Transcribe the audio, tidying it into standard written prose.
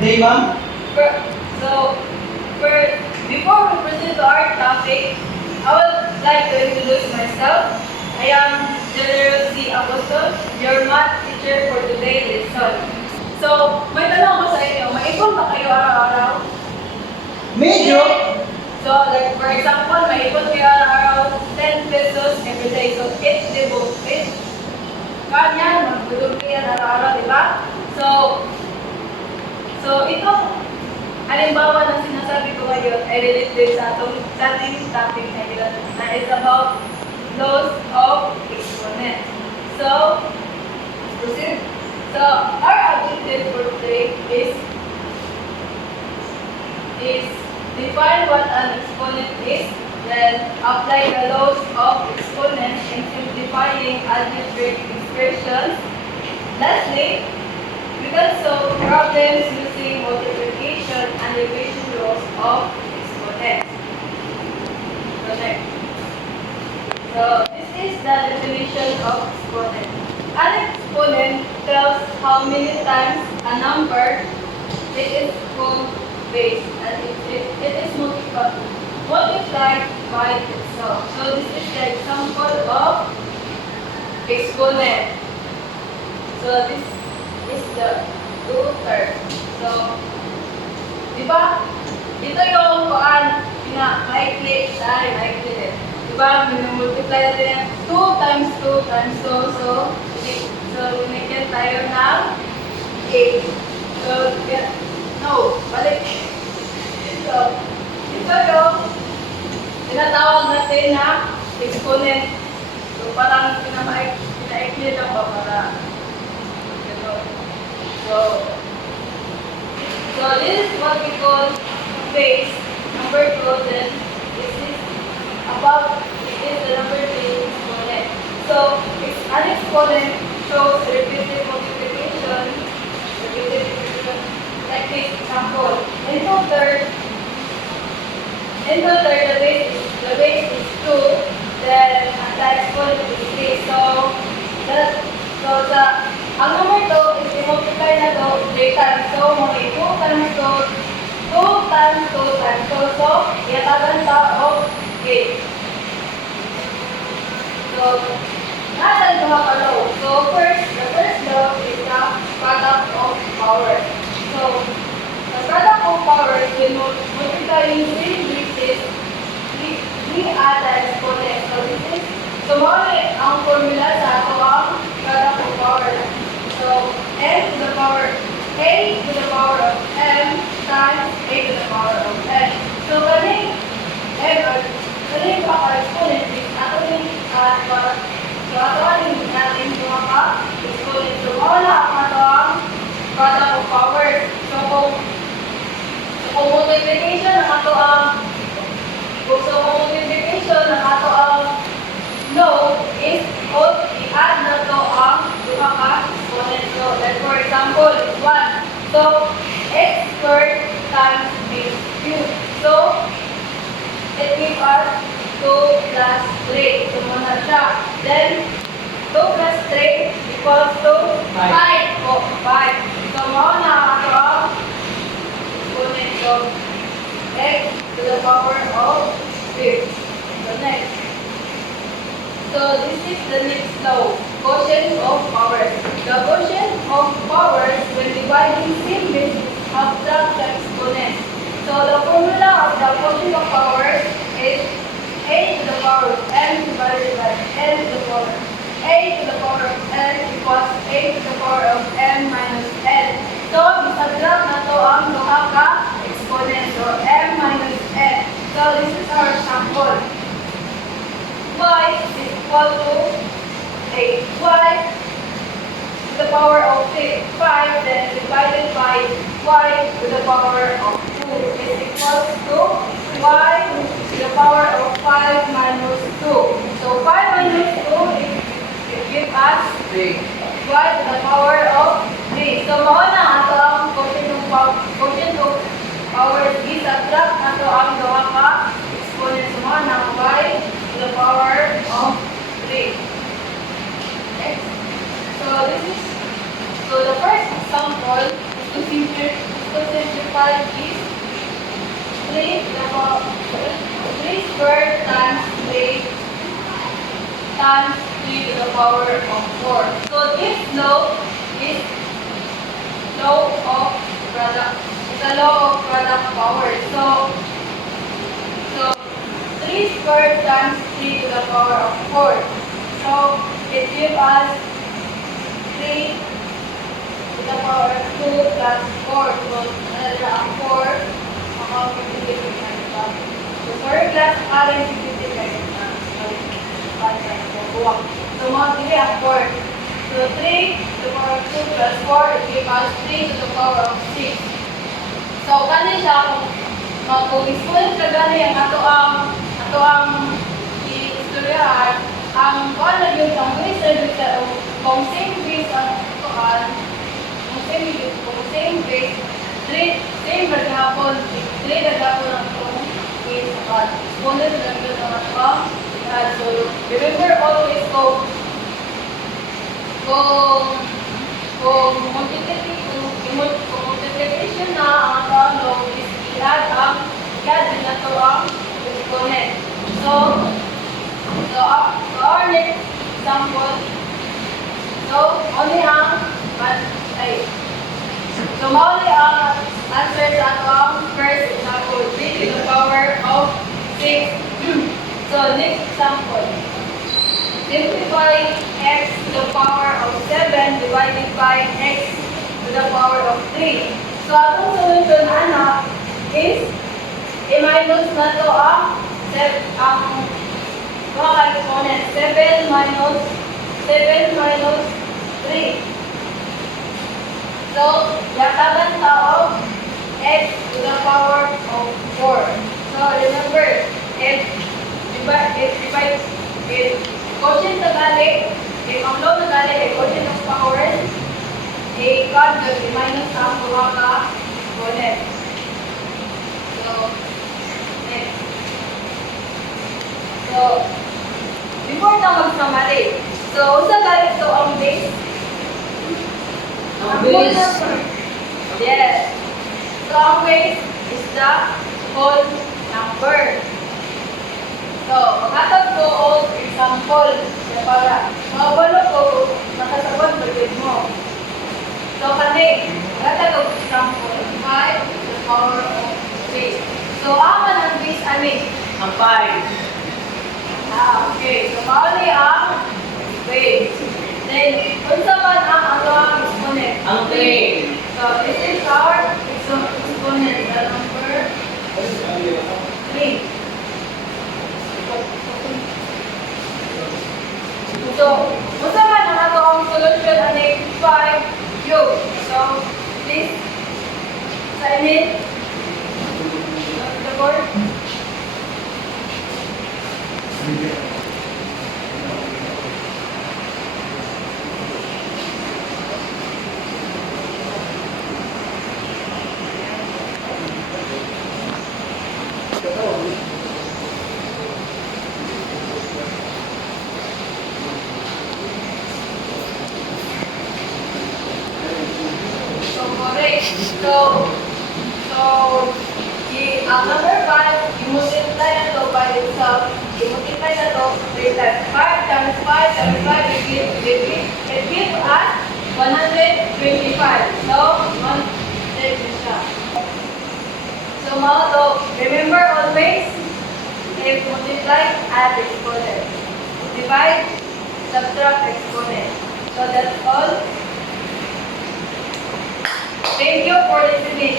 day, ma'am? So, before we proceed to our topic, I would like to introduce myself. I am General C. Apostol, your math teacher for today's lesson. So, may tanong ko sa inyo, maipon ba kayo araw-araw? Medyo. So, like for example, maipon kayo araw-araw 10 pesos every day. So, 8 dibo, 8. Kanya, magbulog kayo araw-araw, di ba? So ito, halimbawa ng sinasabi ko ngayon ay related sa ating topic ngayon na is about laws of exponent. So, proceed. So, our objective for today is define what an exponent is, then apply the laws of exponent in simplifying algebraic expressions. Lastly, we can solve problems using multiplication and division laws of exponents. So next. So this is the definition of exponent. An exponent tells how many times a number it is called base and it is multiplied by itself. So this is the example of exponent. So this is the 2/3. So, di ba? Ito yung maikli din. Di ba? Minumultiply natin yan 2 times 2 times 2. So, binigyan tayo ng 8. So, balik. So, ito yung tinatawag natin na exponent. So, parang pinaikli lang ba para So this is what we call base. Number 2, then this is the number 3 exponent. So an exponent shows repeated multiplication, like this example. In 2/3, the base is 2, then the exponent is 3. Ang number 2 is i-multiply na to 3 times. So, may 2 times 2, 2 times 2 times 2. So, iatagan sa of 8. So, natin mga ka-law. So, the first law is the product of power. So, the product of power is when multiplying 3 bases, we add the exponent. So, mali ang formula sa ato ang product of power. So, n to the power a to the power of m times a to the power of n. So, kaning exponent is natin natin yung mga exponent. So, wala ang product of power. So, kung multiplication ng ato ang no is i-add na to ang duha ka exponent. So, like for example, 1. So, x squared times x cubed. So, it gives us 2 plus 3. So, muna siya. Then, 2 plus 3 equals to 5. 5. So, muna ito ang exponent of x to the power of 5. So, next. So this is the next law, quotient of powers. The quotient of powers when dividing same bases subtract the exponent. So the formula of the quotient of powers is a to the power of m divided by n to the power of a to the power of n equals a to the power of m minus n. So subtract na to ang duha ka exponent. So m minus n. So this is our sample. Y is equal to 8. Y to the power of 5, then divided by y to the power of 2 is equal to y to the power of 5 minus 2. So 5 minus 2 it gives us 3. Y to the power of 3. So mauna ato ang quotient of power is subtract ato ang duha ka exponent. So mauna y to the power of 3. Next. So the first example is to 5 is 3 to the power 3 squared times 3 times 3 to the power of 4. So this law is law of product. It's a law of product power. So 3 squared times 3 to the power of 4. So it gives us 3 to the power of 2 plus 4. So another 4. So sorry class, alam si kayo na. So mga dili ang 4. So 3 to the power of 2 plus 4, it gives us 3 to the power of 6. So kani siya kung i-school ka gani ang ato ang i-istoryahan, ang kuan na yun, ang research kung same base ang kuan, kung same base, 3 same maghapon, 3 maghapon ang itong base kuan. Exponent lang yun ang ato. So remember always kung multiplication na ang ato is i-add din na ito ang exponent. So our next example, so only ang answer sa ato ang first example, 3 to the power of 6. So next example, simplify x to the power of 7 divided by x to the power of 3. So atong solution ana is i-minus na to ang mga exponent. 7 minus 3. So yatagan ta of x to the power of 4. So remember, if quotient na gali, if ang low na gali, quotient of powers, i-card i-minus ang mga ka-exponent. So, next. So, before na mag-summary, so, unsa gali ito ang base? Ang base. Yes. So, ang base is the whole number. So, maghatag ko og example para mabalo ko nakasabot bagay mo. So, kani, maghatag og example 5 to the power of 3. So, aman ang base ani? Ang 5. Okay. So, mauli ang base. Then, unsa man ang atong exponent? Ang 3. So, this is our exponent, the number 3. So, unsa man ang ato ang solution ani 5 cube. So, please sign it on the board. So, correct. Ang number 5, i-multiply na to by itself. I-multiply na to 3 times. 5 times 5 times 5, it gives us 125. So, 100 siya. So, mga to, remember always, if multiply, add exponent. Divide, subtract exponent. So, that's all. Thank you for listening.